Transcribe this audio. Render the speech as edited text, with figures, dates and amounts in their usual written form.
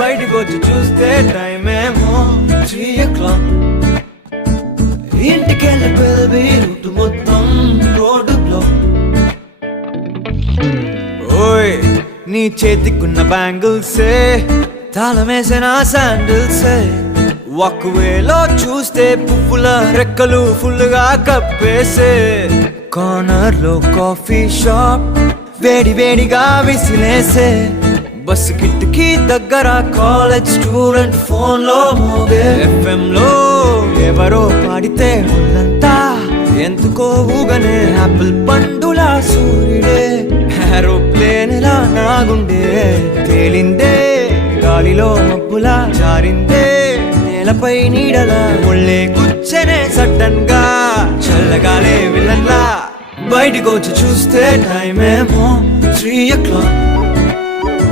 బయటికి వచ్చి చూస్తే టైం ఏమో 3 o'clock. ఇంటికెళ్ళి పిలిపి రూటు మొత్తం రోడ్డు బ్లాక్. ఓయ్ నీ చేతికున్న బ్యాంగిల్సే తాళమేసిన శాండిల్సే వాక్వేలో చూస్తే పువ్వుల రెక్కలు ఫుల్గా కప్పేసే. కార్నర్ లో కాఫీ షాప్ వేడి వేడిగా విసిలేసే. బస్సు కిటికీ దగ్గర కాలేజ్ స్టూడెంట్ ఫోన్ లో మోగే. FM లో ఎవరో పాడితే ఒళ్ళంతా ఎందుకో ఊగనే. యాపిల్ పండులా సూర్యుడే ఏరోప్లేన్ లా నాగుండే. తేలిందే గాలిలో మబ్బులా జారిందే నేలపై నీడలా. ముళ్ళే కూర్చనే సడన్ గా చల్లగాలే విలన్లా. బయటికి వచ్చి చూస్తే టైం ఏమో 3 o'clock.